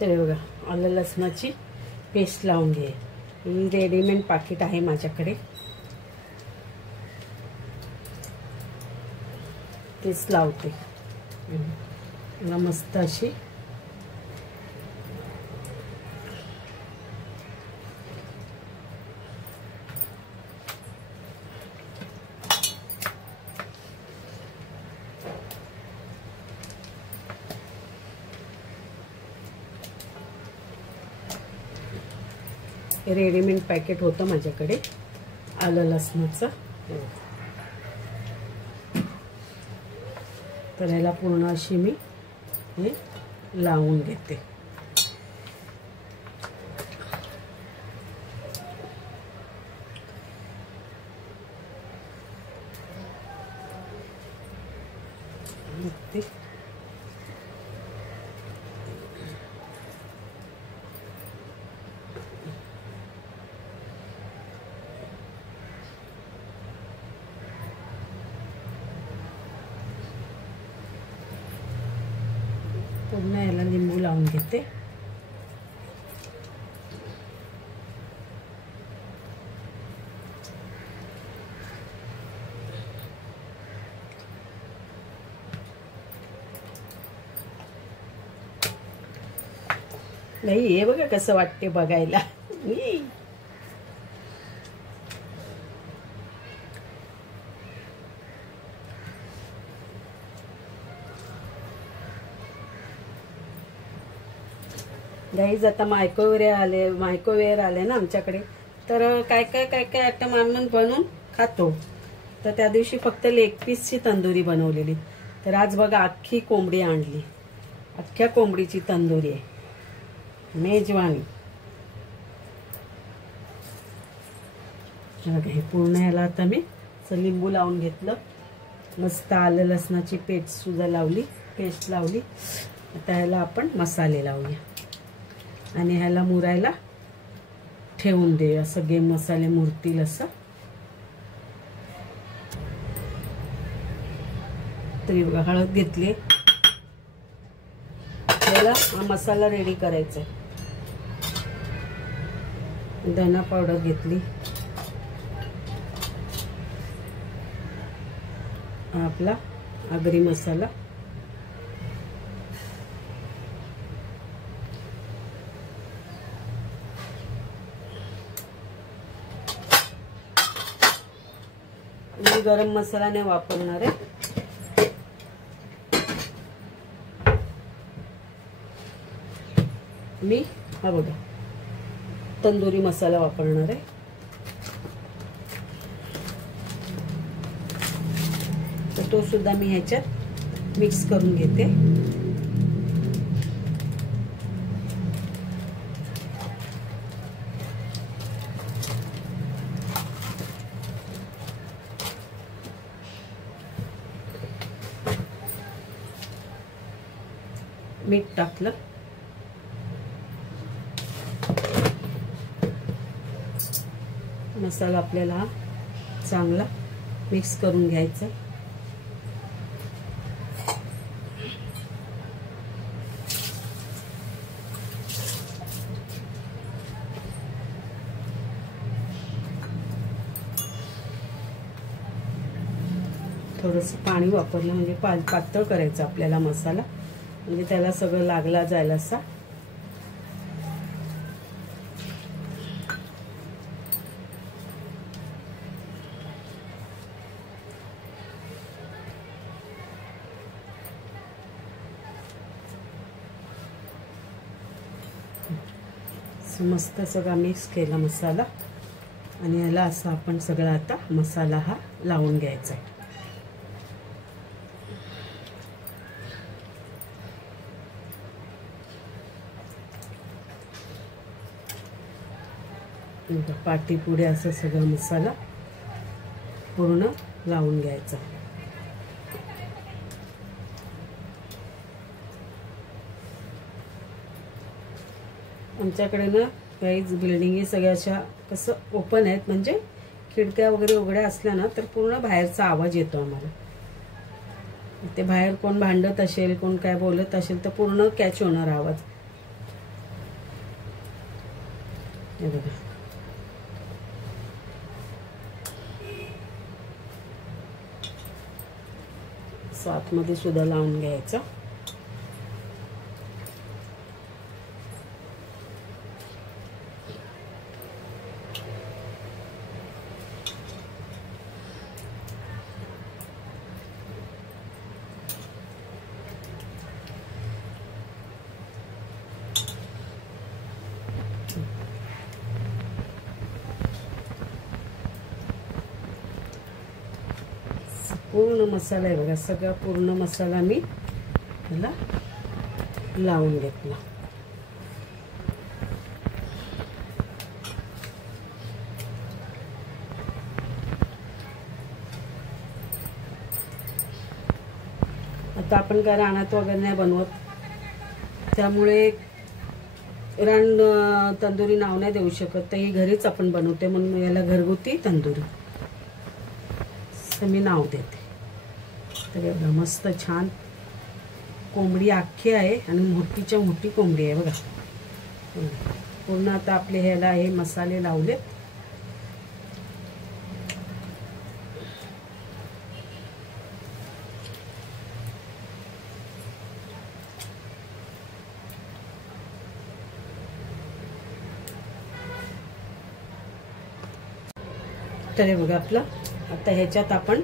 तर बघा आलं लसणाची पेस्ट लावून घे. ही रेडीमेड पाकिट आहे माझ्याकडे, तेच लावते. मला मस्त अशी रेडीमेड पॅकेट होतं माझ्याकडे आलं लसणाचं. तर ह्याला पूर्ण अशी मी हे लावून घेते. पूर्ण याला लिंबू लावून घेते. नाही हे बघा कसं वाटते बघायला. गाईज आता मायक्रोवेअर आले ना आमच्याकडे, तर काय आता मानमन बनवून खातो. तर त्या दिवशी फक्त लेग पीसची तंदुरी बनवलेली. तर आज बघा अख्खी कोंबडी आणली, अख्ख्या कोंबडीची तंदुरी आहे, मेजवानी. हे पूर्ण ह्याला आता मी लिंबू लावून घेतलं. मस्त आलं लसणाची पेस्ट लावली. आता ह्याला आपण मसाले लावूया आणि ह्याला मुरायला ठेवून दे. सगळे मसाले मुरतील असं. तरी बघा हळद घेतली. ह्याला हा मसाला रेडी करायचा. धना पावडर घेतली. आपला आगरी मसाला, मी गरम मसाला नाही वापरणार आहे. मी हा बघा तंदुरी मसाला वापरणार आहे. तर तो सुद्धा मी ह्याच्यात मिक्स करून घेते. मीठ टाकलं. मसाला आपल्याला चांगला मिक्स करून घ्यायचा. थोडंसं पाणी वापरलं म्हणजे पातळ करायचं आपल्याला मसाला, म्हणजे त्याला सगळं लागला जायला असा. मस्त सगळा मिक्स केला मसाला आणि याला असं आपण सगळा आता मसाला हा लावून घ्यायचा आहे. पाटी पुढे असं सगळा मसाला पूर्ण लावून घ्यायचा. आमच्याकडे ना काही बिल्डिंगी सगळ्या अशा कसं ओपन आहेत, म्हणजे खिडक्या वगैरे उघड्या असल्या ना तर पूर्ण बाहेरचा आवाज येतो आम्हाला. ते बाहेर कोण भांडत असेल, कोण काय बोलत असेल तर पूर्ण कॅच होणार आवाज. हे बघा, आतमध्ये सुद्धा लावून घ्यायचं. पूर्ण मसाला आहे बघा, सगळा पूर्ण मसाला मी याला लावून घेतला. आता आपण काय रानात वगैरे नाही बनवत, त्यामुळे रान तंदुरी नाव नाही देऊ शकत, तर ही घरीच आपण बनवते म्हणून याला घरगुती तंदुरी मी नाव देते. तर एवढं मस्त छान कोंबडी अख्खी आहे आणि मोठीच्या मोठी कोंबडी आहे बघा. पूर्ण आता आपले ह्याला हे मसाले लावले. तर हे बघा आपलं, आता ह्याच्यात आपण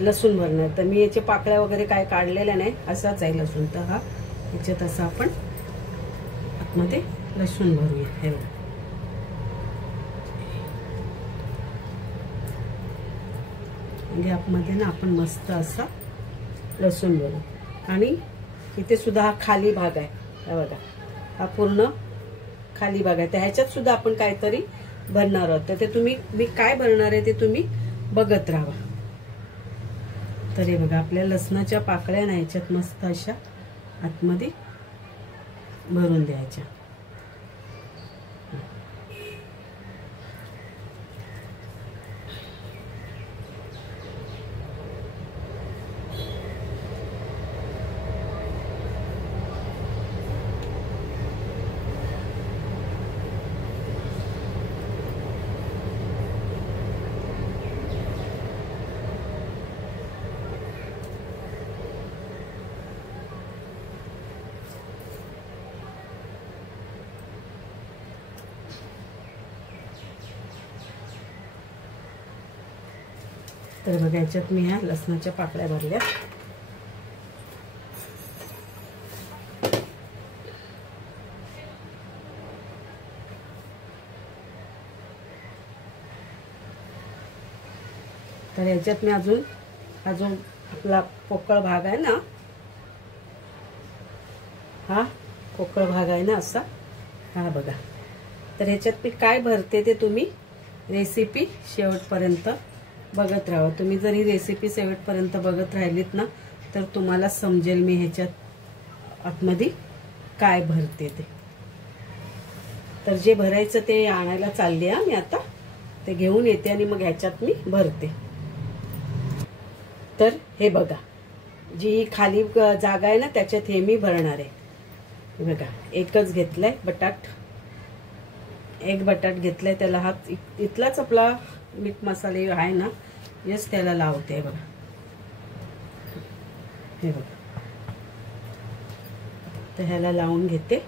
लसूण भरणार. तर मी याचे पाकळ्या वगैरे काय काढलेल्या नाही, असाच आहे लसूण. तर हा ह्याच्यात असं आपण आतमध्ये लसूण भरूया. हे बघा, म्हणजे आतमध्ये ना आपण मस्त असा लसूण भरू. आणि इथे सुद्धा हा खाली भाग आहे, हा बघा, हा पूर्ण खाली भाग आहे. तर ह्याच्यात सुद्धा आपण काहीतरी भरणार आहोत. तर ते तुम्ही, मी काय भरणार आहे ते तुम्ही बघत राहा. तर हे बघा, आपल्या लसणाच्या पाकळ्या ना ह्याच्यात मस्त अशा आतमध्ये भरून द्यायच्या. तर बघा, याच्यात मी ह्या लसणाच्या पाकळ्या भरल्या. तर याच्यात मी अजून आपला पोकळ भाग आहे ना, हा पोकळ भाग आहे ना असा, हा बघा. तर ह्याच्यात मी काय भरते ते तुम्ही रेसिपी शेवटपर्यंत बघत राहा. तुम्ही जर ही रेसिपी शेवटपर्यंत बघत राहिलीत ना, तर तुम्हाला समजेल मी ह्याच्यात आतमध्ये काय भरते ते. तर जे भरायचं ते आणायला चालली आहे मी आता, ते घेऊन येते आणि मग ह्याच्यात मी भरते. तर हे बघा, जी खाली जागा आहे ना त्याच्यात हे मी भरणार आहे. बघा, एकच घेतलाय बटाट, एक बटाट घेतलाय. त्याला हा इथलाच आपला मीठ मसाले आहे ना, यस त्याला लावते बघा. हे बघा, तर ह्याला लावून घेते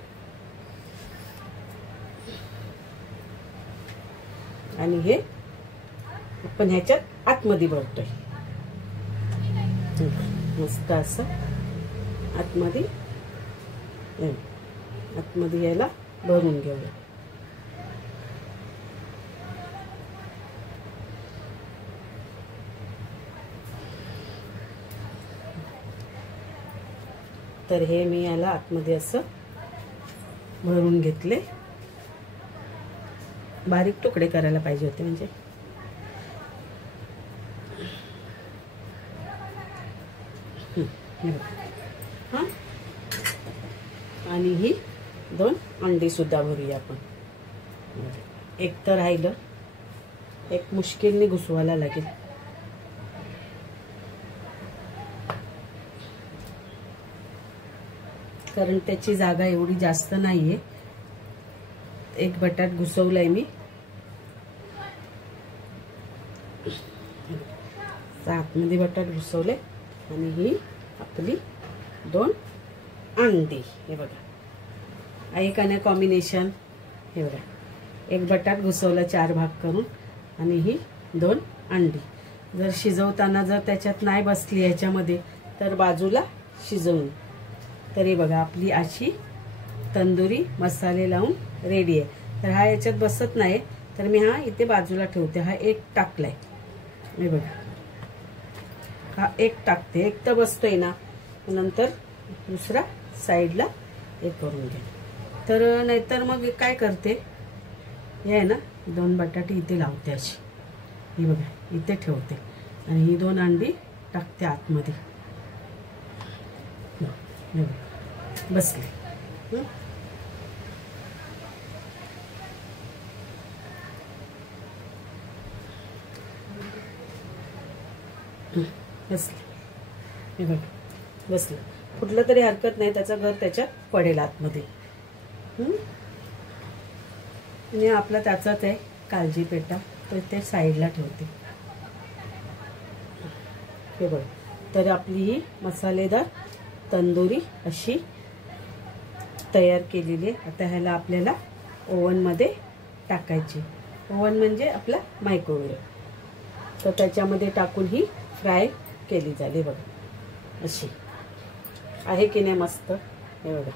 आणि हे आपण ह्याच्यात आतमध्ये भरतोय. मस्त असं आतमध्ये याला भरून घेऊया. तर हे मी याला आतमध्ये असं भरून घेतले. बारीक तुकडे करायला पाहिजे होते म्हणजे. हा, आणि ही 2 अंडी सुद्धा भरूया आपण. एक तर राहिलं, एक मुश्किलने घुसवायला लागेल. कारण त्याची जागा एवढी जास्त नाहीये. एक बटाट घुसवलाय मी, आतमध्ये बटाट घुसवले आणि ही आपली 2 अंडी. हे बघा आहे का नाही कॉम्बिनेशन. हे बघा एक बटाट घुसवला 4 भाग करून आणि ही 2 अंडी. जर शिजवताना जर त्याच्यात नाही बसली याच्यामध्ये तर बाजूला शिजवून. तरी बघा आपली अशी तंदुरी मसाले लावून रेडी आहे. तर हा याच्यात बसत नाही तर मी हा इथे बाजूला ठेवते. हा एक टाकलाय. हे बघा हा एक टाकते. एक तर बसतोय ना, नंतर दुसरा साईडला एक करून घे. तर नाहीतर मग काय करते, हे आहे ना 2 बटाटे इथे लावते अशी. ही बघा इथे ठेवते आणि ही 2 अंडी टाकते आतमध्ये. बसले. बसले. हे बघा बसलं. कुठलं तरी हरकत नाही, त्याचं घर त्याच्यात पडेल आतमध्ये. आणि आपला त्याचाच आहे काळजी पेटा, तर ते साईडला ठेवते. हे बघ. तर आपली ही मसालेदार तंदुरी अशी तयार केलेली आहे. आता ह्याला आपल्याला ओव्हनमध्ये टाकायची. ओव्हन म्हणजे आपला मायक्रोवेव्ह. तर त्याच्यामध्ये टाकून ही फ्राय केली जाईल. बघा अशी आहे की नाही मस्त. हे बघा.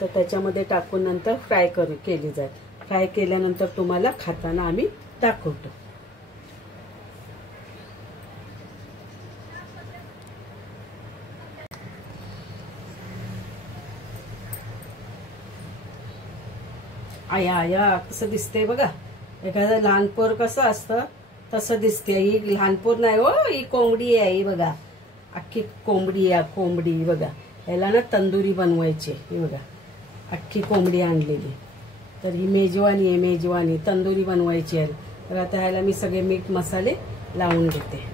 तर त्याच्यामध्ये टाकून नंतर फ्राय केली जाईल. फ्राय केल्यानंतर तुम्हाला खाताना आम्ही दाखवतो. आया आया कसं दिसते बघा. एखादं लहानपोर कसं असतं तसं दिसते. ही लहानपोर नाही हो, ही कोंबडी आहे. ही बघा अख्खी कोंबडी आहे. कोंबडी बघा. याला ना तंदुरी बनवायची. ही बघा अख्खी कोंबडी आणलेली. तर ही मेजवानी आहे. मेजवानी तंदुरी बनवायची आहे. तर आता ह्याला मी सगळे मीठ मसाले लावून घेते.